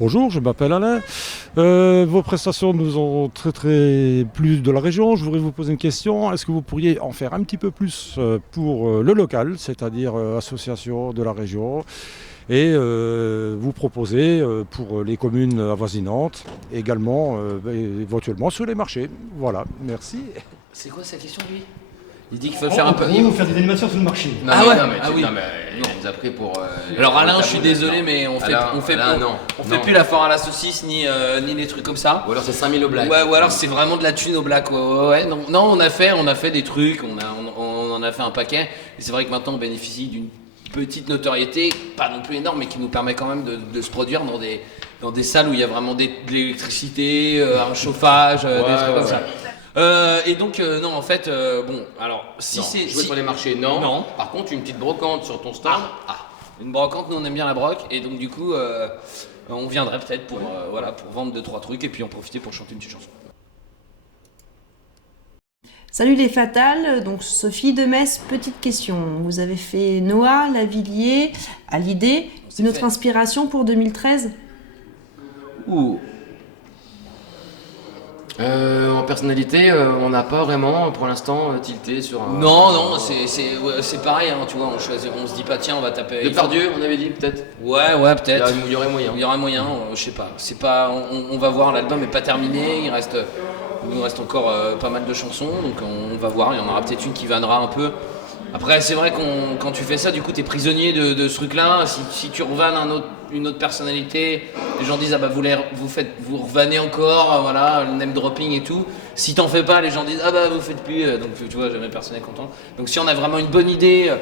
Bonjour, je m'appelle Alain. Vos prestations nous ont très plu de la région. Je voudrais vous poser une question. Est-ce que vous pourriez en faire un petit peu plus pour le local, c'est-à-dire association de la région, et vous proposer pour les communes avoisinantes, également éventuellement sur les marchés. Voilà, merci. C'est quoi sa question, lui? Il dit qu'il faut faire un peu. Faire des animations sur le marché. Non, ah ouais. Oui. Non, Il nous a pris pour. Alors Alain, je suis désolé, mais on fait plus la foire à la saucisse ni les trucs comme ça. Ou alors c'est 5000 au black. Ouais, ou alors c'est vraiment de la thune au black. Ouais. Non, on a fait des trucs, on en a fait un paquet. Et c'est vrai que maintenant on bénéficie d'une petite notoriété, pas non plus énorme, mais qui nous permet quand même de se produire dans des salles où il y a vraiment de l'électricité, un chauffage, des trucs comme ça. Et donc non, en fait bon, alors si non, c'est jouer sur les marchés, non. Par contre, une petite brocante sur ton stand. Une brocante, nous on aime bien la broc, et donc du coup on viendrait peut-être pour pour vendre 2-3 trucs et puis en profiter pour chanter une petite chanson. Salut les fatales, donc Sophie de Metz, petite question. Vous avez fait Noah, Lavilliers, Hallyday, une autre inspiration pour 2013? Ouh. En personnalité, on n'a pas vraiment pour l'instant tilté sur un. Non, c'est pareil, hein, tu vois, on se dit pas tiens on va taper. Depardieu, on avait dit peut-être. Ouais, peut-être. Il y aurait moyen. Il y aurait moyen, je sais pas. C'est pas, on va voir, l'album est pas terminé, il nous reste encore pas mal de chansons, donc on va voir, il y en aura peut-être une qui vannera un peu. Après, c'est vrai quand tu fais ça, du coup, t'es prisonnier de ce truc-là. Si tu revannes une autre personnalité, les gens disent ah bah vous revannez encore, voilà, le name dropping et tout. Si t'en fais pas, les gens disent ah bah vous faites plus. Donc tu vois, jamais personne n'est content. Donc si on a vraiment une bonne idée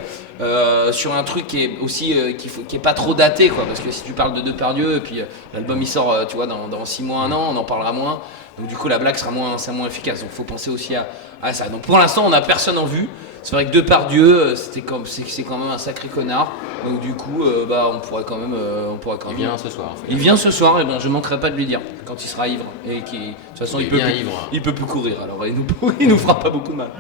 sur un truc qui est aussi qui est pas trop daté, quoi, parce que si tu parles de Depardieu et puis l'album il sort, tu vois, dans 6 mois, 1 an, on en parlera moins. Donc du coup la blague sera moins efficace. Donc faut penser aussi à ça. Donc pour l'instant on n'a personne en vue. C'est vrai que Depardieu, c'est quand même un sacré connard. Donc du coup, on pourrait quand même. Il vient ce soir. Il vient ce soir, et je manquerai pas de lui dire quand il sera ivre et de toute façon il peut plus courir. Alors il nous fera pas beaucoup de mal.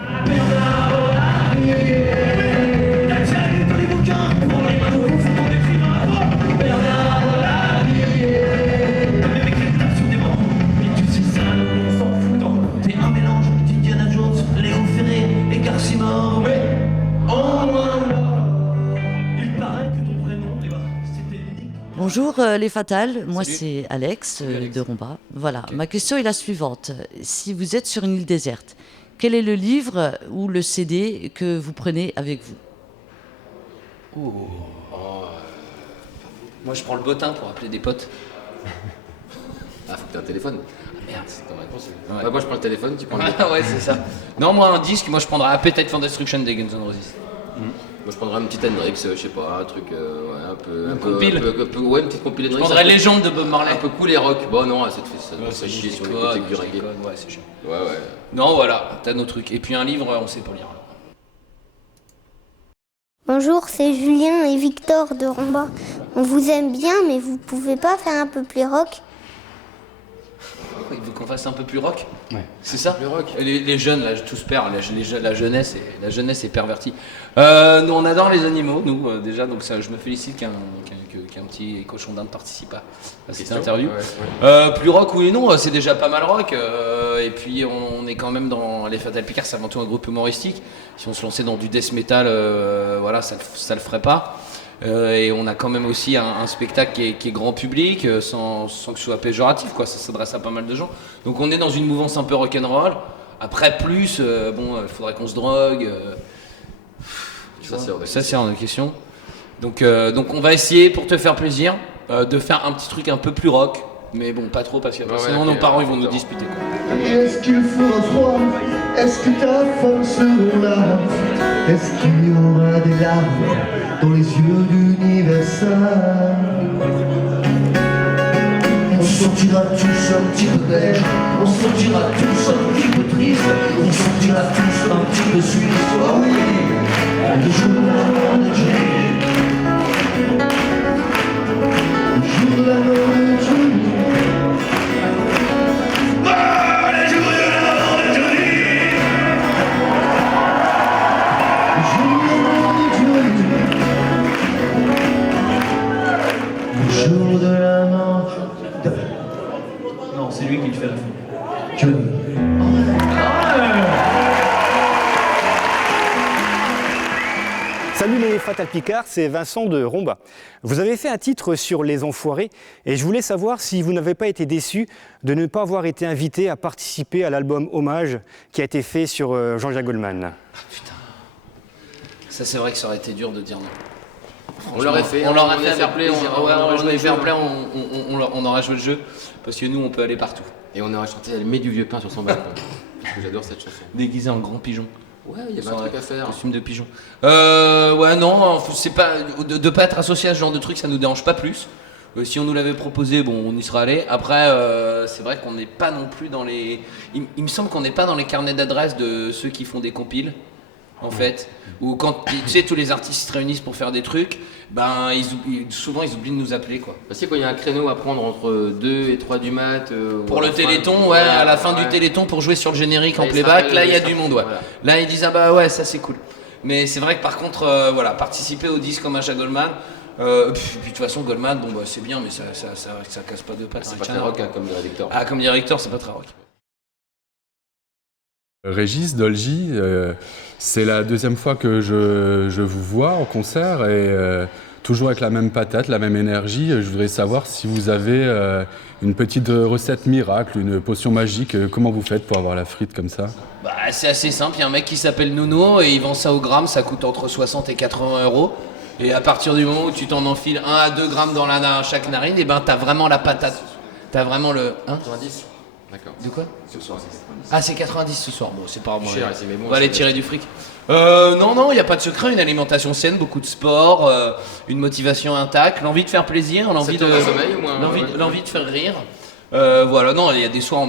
Bonjour les fatales, moi c'est Alex de Romba. Voilà, okay. Ma question est la suivante. Si vous êtes sur une île déserte, quel est le livre ou le CD que vous prenez avec vous? Moi je prends le bottin pour appeler des potes. Faut que tu aies un téléphone. Merde, c'est ton réponse. Ouais. Moi je prends le téléphone, tu prends le bottin. Ouais, c'est ça. Non, moi un disque, moi je prendrais Appetite for Destruction des Guns N' Roses. Moi je prendrais un petit Hendrix, je sais pas, un truc un peu. Une compile. Ouais, une petite compile Hendrix. Je prendrais Légende de Bob Marley. Un peu cool et rock. Bon, non, ça te fait chier sur les côtés du reggae. Ouais, c'est chiant. Ouais. Non, voilà, t'as nos trucs. Et puis un livre, on sait pas lire. Bonjour, c'est Julien et Victor de Romba. On vous aime bien, mais vous pouvez pas faire un peu plus rock? Il veut qu'on fasse un peu plus rock. Ouais. C'est ça? Plus rock. Les jeunes, là, tous perdent. La jeunesse est pervertie. Nous, on adore les animaux, nous, déjà. Donc ça, je me félicite qu'un petit cochon d'Inde participe à cette interview. Ouais. Plus rock, oui et non, c'est déjà pas mal rock. Et puis, on est quand même dans les Fatal Picard, c'est avant tout un groupe humoristique. Si on se lançait dans du death metal, voilà, ça le ferait pas. Et on a quand même aussi un spectacle qui est grand public, sans que ce soit péjoratif, quoi. Ça s'adresse à pas mal de gens. Donc on est dans une mouvance un peu rock'n'roll. Après plus, il faudrait qu'on se drogue. Ça c'est hors de question. Donc on va essayer, pour te faire plaisir, de faire un petit truc un peu plus rock. Mais bon, pas trop, parce que sinon nos parents ils vont nous disputer, quoi. Est-ce qu'il fera froid? Est-ce que ta femme sera là? Est-ce qu'il y aura des larmes dans les yeux d'Universal? On sortira tous un petit peu belge, on sortira tous un petit peu triste, on sortira tous un petit peu suisse. Oh oui, le jour de la mort de Johnny, le jour de la mort de Johnny. Le jour de la mort lui qui te fait rêver. Johnny. Salut les Fatal Picard, c'est Vincent de Romba. Vous avez fait un titre sur les enfoirés et je voulais savoir si vous n'avez pas été déçu de ne pas avoir été invité à participer à l'album Hommage qui a été fait sur Jean-Jacques Goldman. Ah, putain. Ça c'est vrai que ça aurait été dur de dire non. On l'aurait fait, on l'aurait fait fair play, on aurait joué le jeu parce que nous on peut aller partout. Et on aurait chanté Elle met du vieux pain sur son balcon. Parce que j'adore cette chanson. Déguisé en grand pigeon. Ouais, il y avait un truc à faire. Costume de pigeon. Ouais, non, c'est pas de pas être associé à ce genre de truc, ça nous dérange pas plus. Si on nous l'avait proposé, bon, on y serait allé. Après, c'est vrai qu'on n'est pas non plus dans les. Il me semble qu'on n'est pas dans les carnets d'adresses de ceux qui font des compiles, en fait. Ou quand tu sais tous les artistes se réunissent pour faire des trucs, ben souvent ils oublient de nous appeler quoi. Parce que quand il y a un créneau à prendre entre 2 et 3 du mat. Pour le téléthon, ouais, à la fin du téléthon pour jouer sur le générique en playback, là il y a du monde, ouais. Voilà. Là ils disent ah bah ouais ça c'est cool. Mais c'est vrai que par contre, voilà, participer au disque Hommage à Goldman, puis de toute façon Goldman, bon bah c'est bien, mais ça casse pas deux pattes. C'est pas très rock hein, comme dirait Victor. Ah comme dirait Victor, c'est pas très rock. Régis Dolgy, c'est la deuxième fois que je vous vois en concert et toujours avec la même patate, la même énergie. Je voudrais savoir si vous avez une petite recette miracle, une potion magique. Comment vous faites pour avoir la frite comme ça? Bah c'est assez simple, il y a un mec qui s'appelle Nuno et il vend ça au gramme, ça coûte entre 60 et 80 €. Et à partir du moment où tu t'en enfiles 1 à 2 grammes dans chaque narine, et ben t'as vraiment la patate. T'as vraiment le... Hein 90. D'accord. De quoi? Ce soir. Ah c'est 90 ce soir, bon c'est pas vraiment... Cher, mais bon, on va aller tirer du fric. Non, il n'y a pas de secret, une alimentation saine, beaucoup de sport, une motivation intacte, l'envie de faire plaisir, l'envie de faire rire. Voilà, non, il y a des soirs,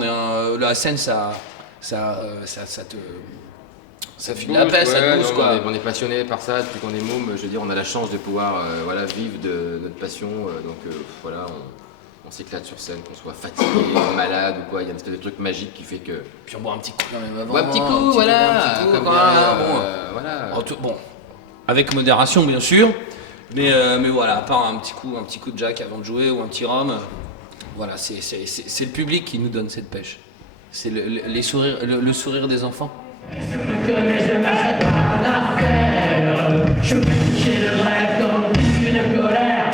la scène, ça file la paix, ça te booste quoi. On est passionné par ça depuis qu'on est môme. Je veux dire, on a la chance de pouvoir vivre de notre passion. Voilà, on s'éclate sur scène, qu'on soit fatigué, malade ou quoi. Il y a une espèce de truc magique qui fait que. Puis on boit un petit coup quand même avant. Ouais, un petit coup, voilà. Bon, avec modération bien sûr. Mais voilà, à part un petit coup de Jack avant de jouer ou un petit rhum. Voilà, c'est le public qui nous donne cette pêche. C'est le sourire des enfants. Je j'ai le rêve comme une colère.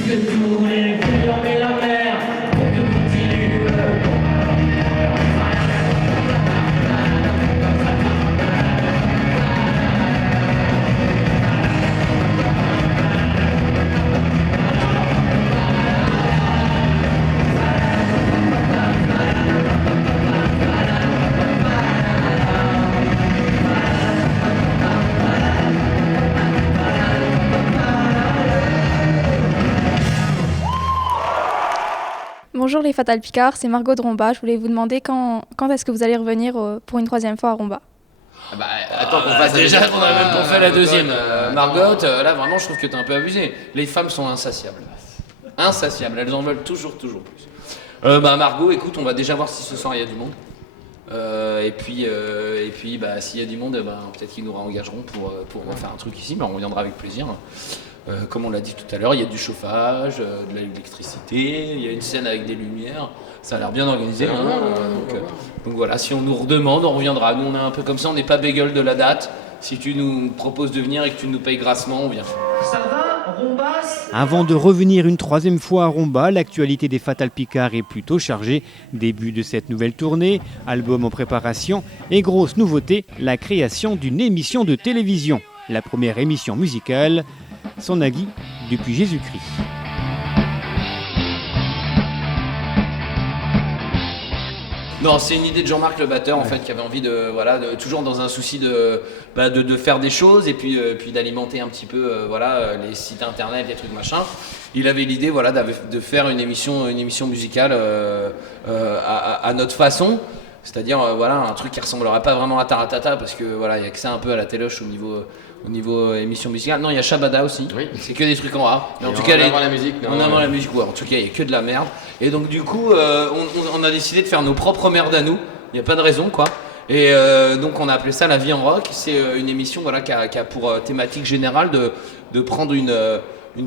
Que tous les clients et la mer que continue. Bonjour les Fatal Picard, c'est Margot de Romba. Je voulais vous demander quand est-ce que vous allez revenir pour une troisième fois à Romba. Attends qu'on fasse déjà qu'on a même pas fait la deuxième. Margot, là vraiment je trouve que t'es un peu abusé. Les femmes sont insatiables. Insatiables, elles en veulent toujours plus. Margot, écoute, on va déjà voir si ce soir il y a du monde. Et puis s'il y a du monde, peut-être qu'ils nous réengageront pour refaire un truc ici, mais on reviendra avec plaisir. Comme on l'a dit tout à l'heure, il y a du chauffage, de l'électricité, il y a une scène avec des lumières, ça a l'air bien organisé. Donc voilà, si on nous redemande, on reviendra. Nous on est un peu comme ça, on n'est pas bégueule de la date. Si tu nous proposes de venir et que tu nous payes grassement, on vient. Ça va, Rombas? Avant de revenir une troisième fois à Romba, l'actualité des Fatal Picard est plutôt chargée. Début de cette nouvelle tournée, album en préparation et grosse nouveauté, la création d'une émission de télévision. La première émission musicale, Son Nagui depuis Jésus-Christ. Non, c'est une idée de Jean-Marc le batteur en fait qui avait envie de toujours dans un souci de faire des choses et puis d'alimenter un petit peu les sites internet, les trucs machin. Il avait l'idée de faire une émission musicale à notre façon, c'est-à-dire un truc qui ressemblerait pas vraiment à Taratata parce que il y a que ça un peu à la téloche au niveau émission musicale. Non, il y a Shabada aussi. Oui. C'est que des trucs en A. Mais en tout cas, la musique. la musique. Ouais, en tout cas, il y a que de la merde. Et donc du coup, on a décidé de faire nos propres merdes à nous. Il n'y a pas de raison, quoi. Et donc on a appelé ça La Vie en Rock. C'est une émission qui a pour thématique générale de prendre une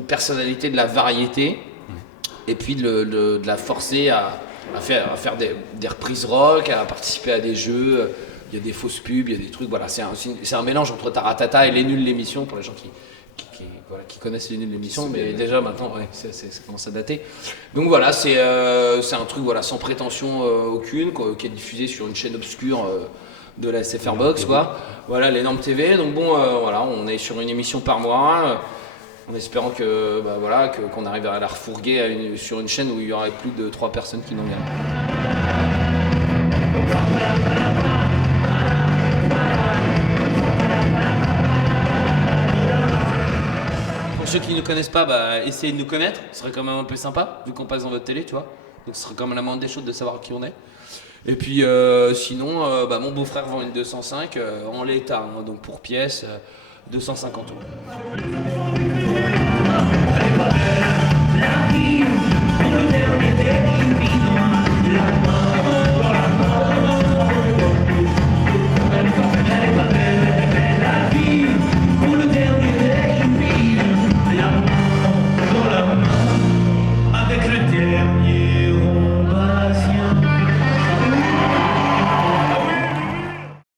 personnalité de la variété et puis de la forcer à faire des reprises rock, à participer à des jeux. Il y a des fausses pubs, il y a des trucs. Voilà, c'est un mélange entre Taratata et Les Nuls l'émission pour les gens qui connaissent Les Nuls l'émission, mais déjà maintenant, ouais, ça commence à dater. Donc voilà, c'est un truc sans prétention aucune, qui est diffusé sur une chaîne obscure de la SFR Box, quoi. Voilà, l'énorme TV. Donc bon, voilà, on est sur une émission par mois. En espérant qu'on arrive à la refourguer sur une chaîne où il y aurait plus de 3 personnes qui n'en viennent. Pour ceux qui ne nous connaissent pas, essayez de nous connaître, ce serait quand même un peu sympa, vu qu'on passe dans votre télé, tu vois. Donc ce serait quand même la moindre des choses de savoir qui on est. Et puis sinon, mon beau-frère vend une 205 en l'état, hein, donc pour pièce, 250 €. Avec le dernier